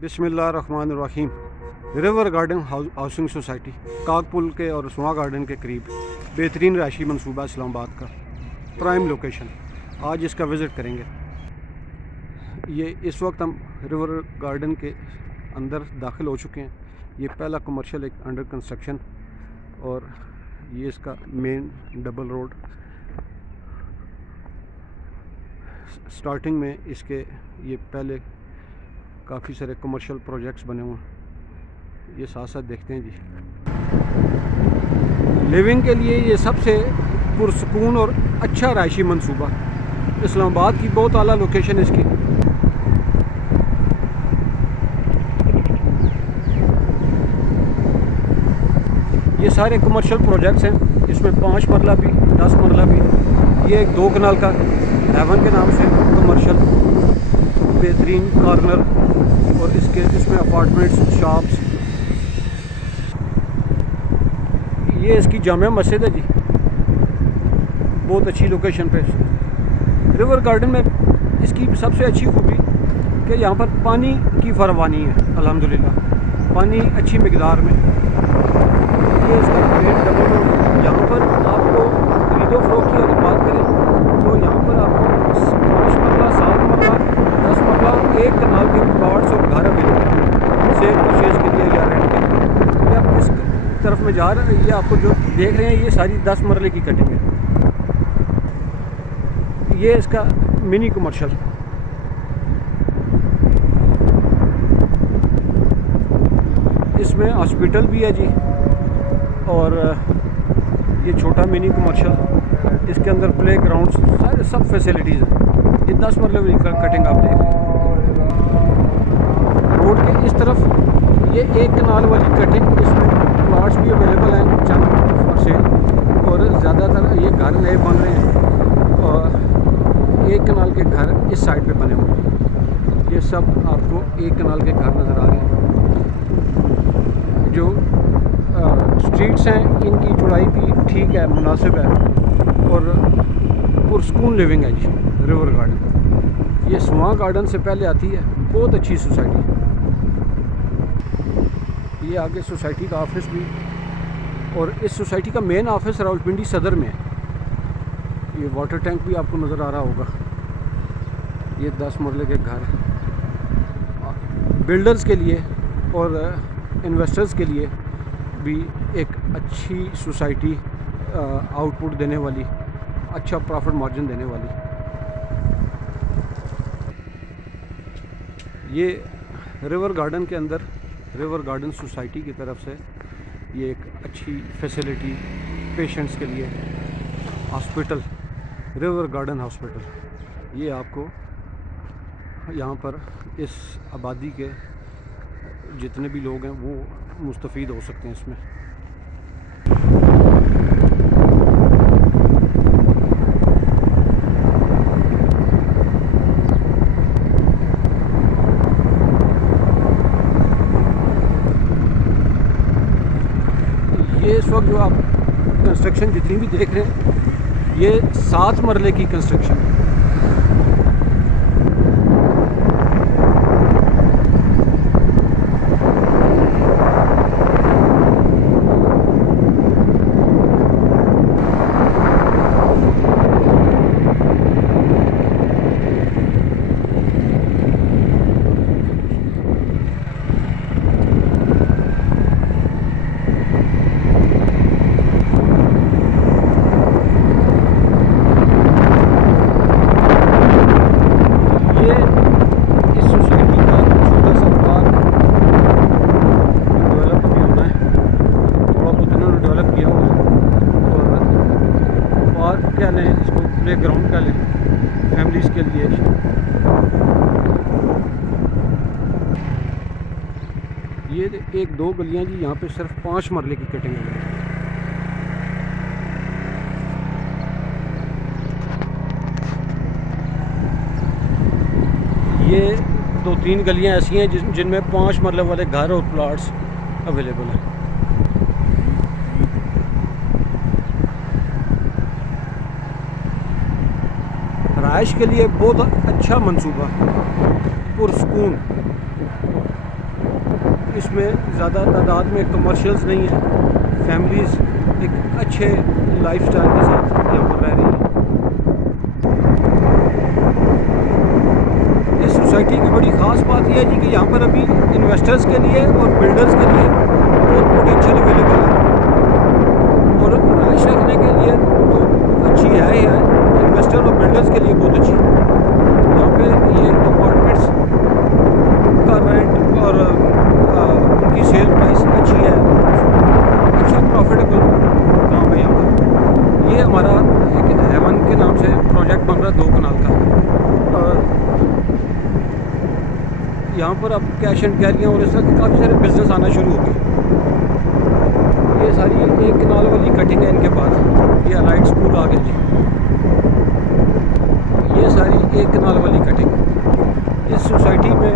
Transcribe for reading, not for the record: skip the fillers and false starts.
बिस्मिल्लाहिर्रहमानिर्रहीम। River garden housing society कागपुल के और सुहा गार्डन के करीब बेहतरीन रहायशी मनसूबा इस्लामाबाद का प्राइम लोकेशन। आज इसका विज़िट करेंगे। ये इस वक्त हम रिवर गार्डन के अंदर दाखिल हो चुके हैं। ये पहला कमर्शियल एक अंडर कंस्ट्रक्शन और ये इसका मेन डबल रोड। स्टार्टिंग में इसके ये पहले काफ़ी सारे कमर्शियल प्रोजेक्ट्स बने हुए हैं। ये साथ साथ देखते हैं जी। लिविंग के लिए ये सबसे पुरसकून और अच्छा रहायशी मंसूबा, इस्लामाबाद की बहुत आला लोकेशन है इसकी। ये सारे कमर्शियल प्रोजेक्ट्स हैं। इसमें 5 मरला भी 10 मरला भी। ये एक 2 कनाल का हेवन के नाम से कमर्शियल बेहतरीन कॉर्नर और इसमें अपार्टमेंट्स, शॉप्स। ये इसकी जामिया मस्जिद है जी, बहुत अच्छी लोकेशन पे। रिवर गार्डन में इसकी सबसे अच्छी खूबी कि यहाँ पर पानी की फरावानी है अल्हम्दुलिल्लाह, पानी अच्छी मिकदार में। ये इसका मेन डबल रोड। यहाँ पर आपको खरीदो फरोख्त की अगर बात करें तो यहाँ पर आपको 5 मरला, 7 मरला, 10 मरला, 1 कनाल के प्लॉट्स और घर अवेलेबल सेल परचेज के लिए या रेंट के लिए। ये आप किस तरफ में जा रहे हैं, ये आपको जो देख रहे हैं ये सारी 10 मरले की कटिंग है। ये इसका मिनी कमर्शियल। इसमें हॉस्पिटल भी है जी और ये छोटा मिनी कमर्शियल। इसके अंदर प्ले ग्राउंड सारे सब फैसिलिटीज़ हैं। ये 10 मरले वाली कटिंग आप देख रहे हैं। रोड के इस तरफ ये 1 कनाल वाली कटिंग, इसमें प्लॉट्स भी अवेलेबल हैं चंद फॉर सेल और ज़्यादातर ये घर नए बन रहे हैं और 1 कनाल के घर इस साइड पे बने हुए हैं। ये सब आपको 1 कनाल के घर नज़र आ रहे हैं। जो स्ट्रीट्स हैं इनकी चौड़ाई भी ठीक है, मुनासिब है और पुरसकून लिविंग है जी रिवर गार्डन। ये सुहा गार्डन से पहले आती है, बहुत अच्छी सोसाइटी। ये आगे सोसाइटी का ऑफिस भी और इस सोसाइटी का मेन ऑफिस रावलपिंडी सदर में है। ये वाटर टैंक भी आपको नज़र आ रहा होगा। ये 10 मरले के घर बिल्डर्स के लिए और इन्वेस्टर्स के लिए भी एक अच्छी सोसाइटी, आउटपुट देने वाली, अच्छा प्रॉफिट मार्जिन देने वाली। ये रिवर गार्डन के अंदर रिवर गार्डन सोसाइटी की तरफ से ये एक अच्छी फैसिलिटी पेशेंट्स के लिए हॉस्पिटल, रिवर गार्डन हॉस्पिटल। ये आपको यहाँ पर इस आबादी के जितने भी लोग हैं वो मुस्तफ़ीद हो सकते हैं इसमें। ये इस वक्त जो आप कंस्ट्रक्शन जितनी भी देख रहे हैं ये 7 मरले की कंस्ट्रक्शन है। इसको प्ले ग्राउंड का लें फैमिलीज़ के लिए। ये 1-2 गलियां जी, यहाँ पे सिर्फ 5 मरले की कटिंग है। ये 2-3 गलियां ऐसी हैं जिनमें 5 मरले वाले घर और प्लॉट्स अवेलेबल हैं। रहाइश के लिए बहुत अच्छा मंसूबा, पुरसकून। इसमें ज़्यादा तादाद में कमर्शियल्स नहीं है, फैमिलीज़ एक अच्छे लाइफस्टाइल के साथ यहाँ पर रह रही हैं। इस सोसाइटी की बड़ी ख़ास बात यह है जी कि यहाँ पर अभी इन्वेस्टर्स के लिए और बिल्डर्स के लिए बहुत पोटेंशियल अवेलेबल है, और रहाइश रखने के लिए तो अच्छी है ही है, इन्वेस्टर और बिल्डर्स के लिए बहुत अच्छी है। यहाँ पे ये अपार्टमेंट्स का रेंट और उनकी सेल प्राइस अच्छी है, अच्छा प्रॉफिटेबल काम है यहाँ पर। ये हमारा एक हेवन के नाम से प्रोजेक्ट बन रहा है 2 कनाल का, और यहाँ पर अब कैश एंड कैरियाँ और इस तरह के काफ़ी सारे बिजनेस आना शुरू हो गए। ये सारी 1 कनाल वाली कटिंग है इनके पास, ये अलाइड स्कूल आ गया जी। ये सारी 1 कनाल वाली कटिंग इस सोसाइटी में